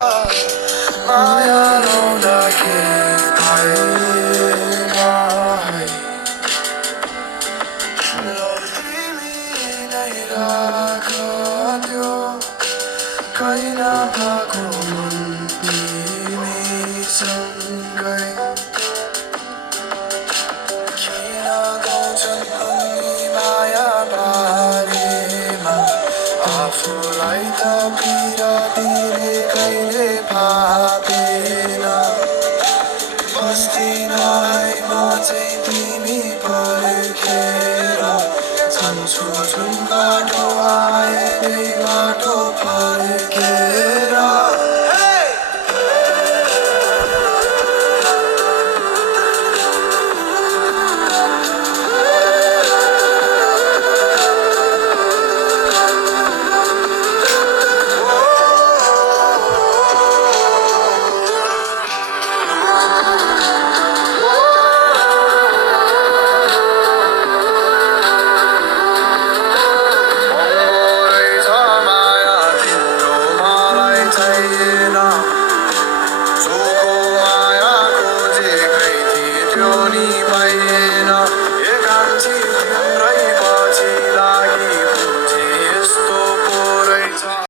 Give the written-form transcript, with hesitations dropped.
Maya no da ke kai Lord really nahi rakhatyo kaina bhako man timi sangai kina gaउँछन् अनि माया बारेमा आफूलाई त पिरातीले कहिले भावेन बस्दिन है म चाहिँ तिमी पर्खेर जान्छु जुन बाटो आए त्यही बाटो फर्केर Maया तिम्रो मलाई चाहिएन